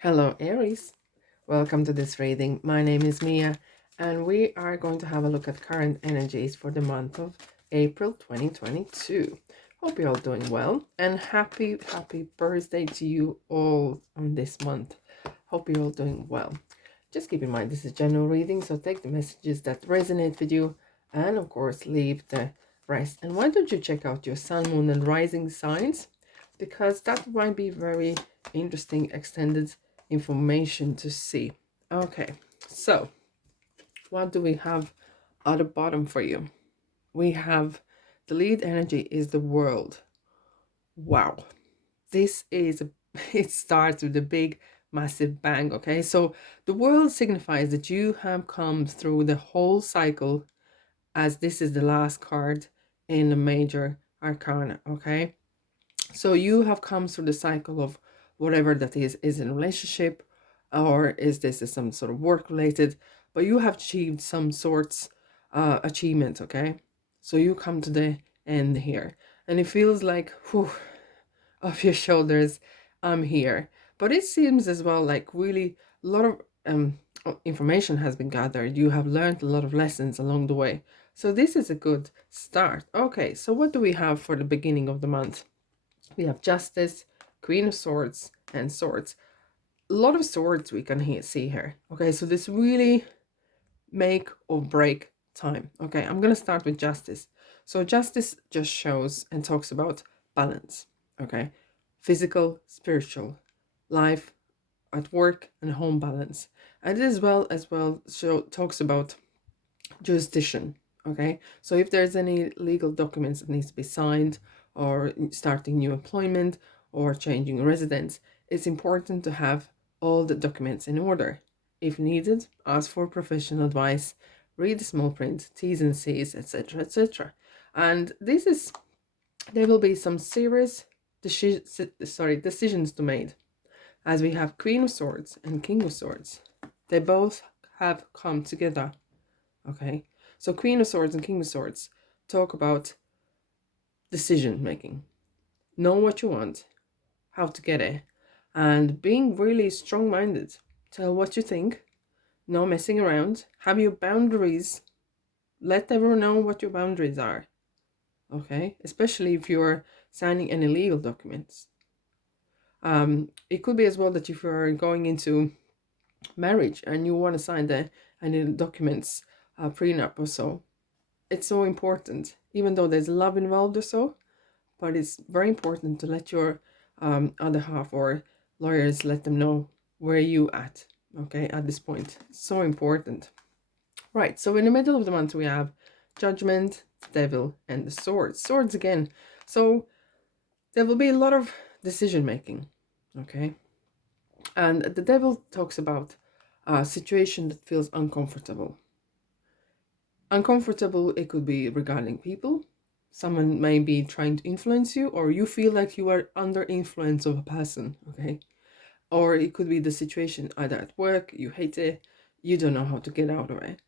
Hello, Aries. Welcome to this reading. My name is Mia, and we are going to have a look at current energies for the month of April 2022. Hope you're all doing well, and happy birthday to you all on this month. Hope you're all doing well. Just keep in mind this is general reading, so take the messages that resonate with you, and of course, leave the rest. And why don't you check out your sun, moon, and rising signs? Because that might be very interesting extended information to see. Okay, so what do we have at the bottom for you? We have the lead energy is the world. Wow, this is it starts with a big massive bang. Okay, so the world signifies that you have come through the whole cycle, as this is the last card in the major arcana. Okay, so you have come through the cycle of whatever that is in a relationship, or is this is some sort of work related, but you have achieved some sorts achievement. Okay, so you come to the end here, and it feels like, whew, off your shoulders, I'm here. But it seems as well like really a lot of information has been gathered. You have learned a lot of lessons along the way, so this is a good start. Okay, so what do we have for the beginning of the month? We have Justice, Queen of Swords, and Swords. A lot of swords we can see here. Okay, so this really make or break time. Okay, I'm going to start with Justice. So Justice just shows and talks about balance. Okay, physical, spiritual, life at work and home balance. And as well talks about jurisdiction. Okay, so if there's any legal documents that needs to be signed, or starting new employment, or changing residence, it's important to have all the documents in order. If needed, ask for professional advice, read the small print, T's and C's, etc., etc. And this is there will be some serious decisions to made, as we have Queen of Swords and King of Swords. They both have come together. Okay, so Queen of Swords and King of Swords talk about decision making. Know what you want, how to get it, and being really strong minded. Tell what you think, no messing around, have your boundaries, let everyone know what your boundaries are. Okay, especially if you're signing any legal documents. It could be as well that if you're going into marriage and you want to sign any documents, prenup or so, it's so important, even though there's love involved or so, but it's very important to let your other half or lawyers let them know where you at. Okay, at this point, so important. Right, so in the middle of the month we have Judgment, the Devil, and the Swords again. So there will be a lot of decision making. Okay, and the Devil talks about a situation that feels uncomfortable. Uncomfortable, it could be regarding people. Someone may be trying to influence you, or you feel like you are under influence of a person. Okay, or it could be the situation either at work, you hate it, you don't know how to get out of it,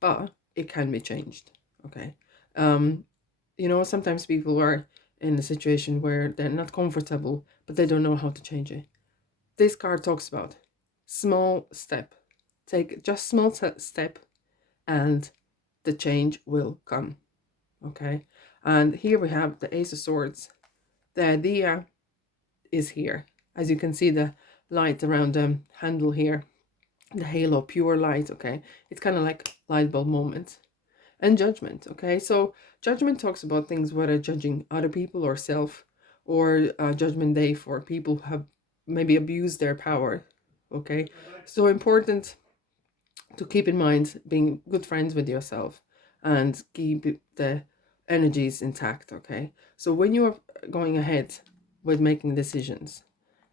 but it can be changed. Okay, sometimes people are in a situation where they're not comfortable, but they don't know how to change it. This card talks about small step. Take just small step, and the change will come. Okay, and here we have the Ace of Swords. The idea is here, as you can see the light around the handle here, the halo, pure light. Okay, it's kind of like light bulb moment. And Judgment. Okay, so Judgment talks about things, whether judging other people or self, or Judgment Day for people who have maybe abused their power. Okay, so important to keep in mind being good friends with yourself and keep the energies intact. Okay, so when you are going ahead with making decisions,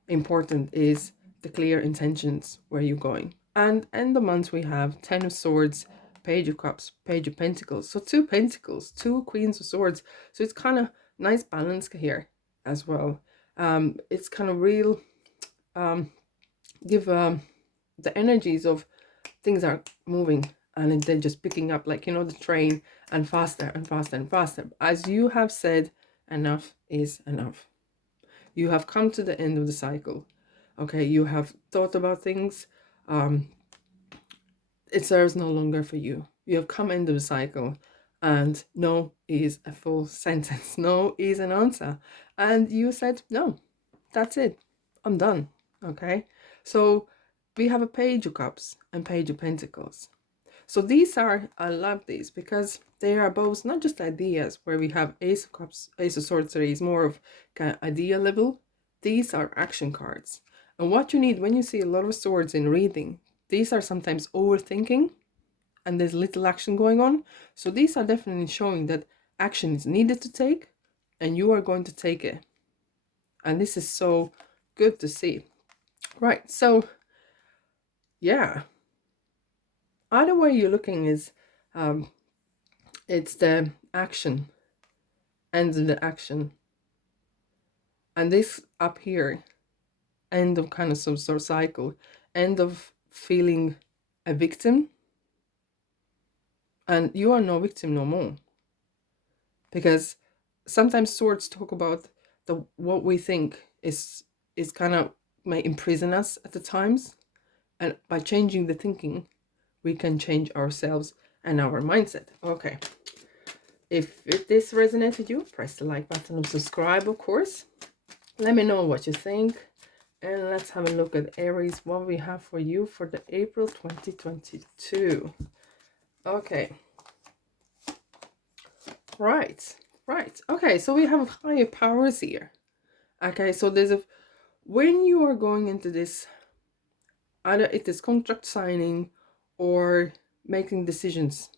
important is the clear intentions where you're going. And in the month we have Ten of Swords, Page of Cups, Page of Pentacles. So two Pentacles, two Queens of Swords. So it's kind of nice balance here as well. It's kind of real, give the energies of things are moving, and they're just picking up, like, the train, and faster and faster and faster. As you have said, enough is enough. You have come to the end of the cycle. Okay, you have thought about things. It serves no longer for you. You have come into the cycle, and no is a full sentence. No is an answer. And you said, no, that's it. I'm done. Okay. So we have a Page of Cups and Page of Pentacles. So these are, I love these because they are both not just ideas where we have Ace of Cups, Ace of Swords is more of kind of idea level. These are action cards. And what you need when you see a lot of swords in reading, these are sometimes overthinking and there's little action going on. So these are definitely showing that action is needed to take and you are going to take it. And this is so good to see. Right. So, yeah. Either way you're looking is it's the action and the action. And this up here, end of kind of some sort of cycle, end of feeling a victim. And you are no victim no more. Because sometimes swords talk about the what we think is kind of may imprison us at the times. And by changing the thinking, we can change ourselves and our mindset. Okay. If this resonated you, press the like button and subscribe, of course. Let me know what you think. And let's have a look at Aries, what we have for you for the April 2022. Okay. Right. Okay, so we have higher powers here. Okay, so there's a when you are going into this, either it is contract signing or making decisions,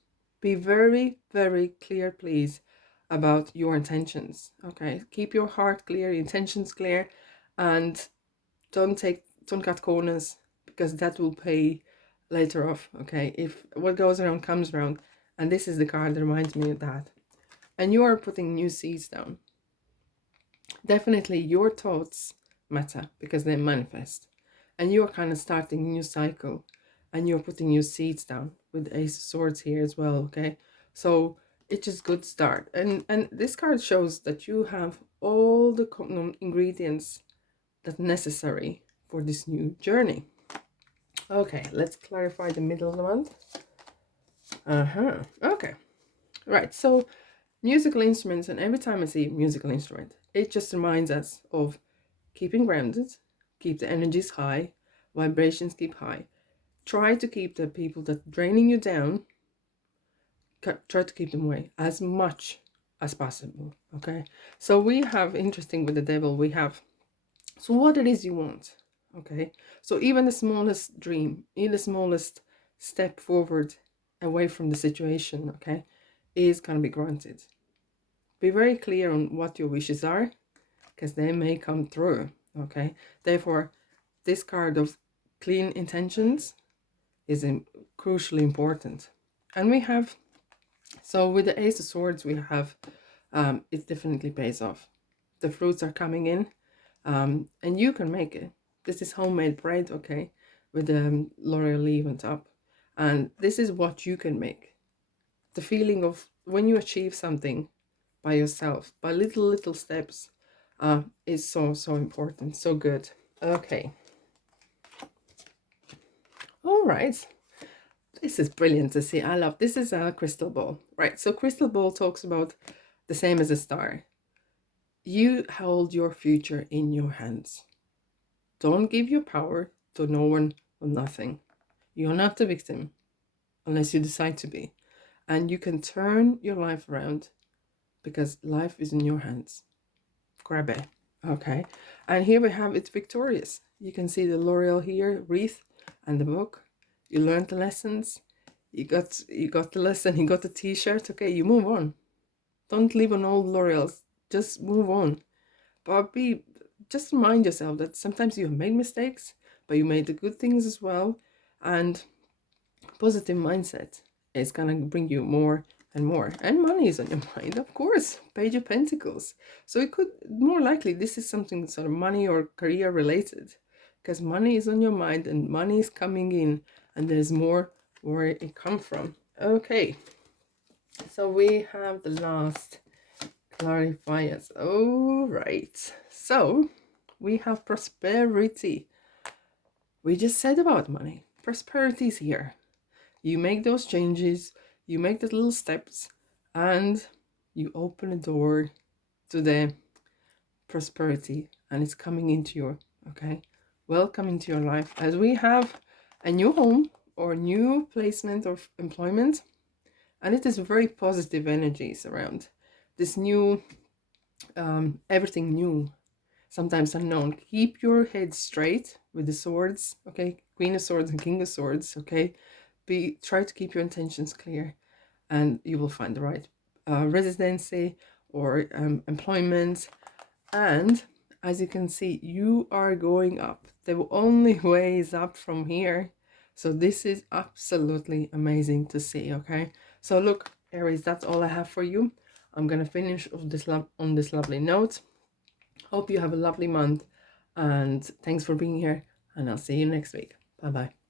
be very, very clear, please, about your intentions. Okay, keep your heart clear, intentions clear, and don't cut corners, because that will pay later off. Okay, if what goes around comes around, and this is the card that reminds me of that. And you are putting new seeds down. Definitely your thoughts matter because they manifest. And you're kind of starting a new cycle and you're putting your seeds down with the Ace of Swords here as well, okay? So it's just good start. And this card shows that you have all the ingredients that necessary for this new journey. Okay, let's clarify the middle of the month. Okay. Right, so musical instruments, and every time I see musical instrument, it just reminds us of keeping grounded, keep the energies high, vibrations keep high. Try to keep the people that draining you down, try to keep them away as much as possible. Okay, so we have, interesting with the devil, we have, so what it is you want. Okay, so even the smallest dream, even the smallest step forward away from the situation, okay, is going to be granted. Be very clear on what your wishes are, because they may come through. Okay, therefore this card of clean intentions is crucially important. And we have, so with the Ace of Swords, we have, it definitely pays off. The fruits are coming in, and you can make it. This is homemade bread, okay, with the laurel leaf on top. And this is what you can make. The feeling of when you achieve something by yourself, by little steps, is so important, so good. Okay. All right. This is brilliant to see. I love this. Is a crystal ball, right? So crystal ball talks about the same as a star. You hold your future in your hands. Don't give your power to no one or nothing. You're not the victim unless you decide to be. And you can turn your life around because life is in your hands. Grab it. Okay. And here we have it's victorious. You can see the laurel here, wreath, and the book. You learned the lessons. You got the lesson, you got the t-shirt. Okay, you move on. Don't live on old laurels. Just move on. But just remind yourself that sometimes you have made mistakes, but you made the good things as well. And positive mindset is gonna bring you more and more. And money is on your mind, of course. Page of Pentacles. So it could, more likely, this is something sort of money or career related, because money is on your mind and money is coming in, and there's more where it come from. Okay, so we have the last clarifiers. All right, so we have prosperity. we just said about money. Prosperity is here. You make those changes, you make the little steps, and you open a door to the prosperity, and it's coming into your, okay, welcome into your life as we have a new home or new placement of employment, and it is very positive energies around this new, everything new, sometimes unknown. Keep your head straight with the swords, okay, Queen of Swords and King of Swords, okay. Try to keep your intentions clear, and you will find the right residency or employment. And as you can see, you are going up. The only way is up from here. So this is absolutely amazing to see, okay? So look, Aries, that's all I have for you. I'm going to finish on this lovely note. Hope you have a lovely month, and thanks for being here, and I'll see you next week. Bye-bye.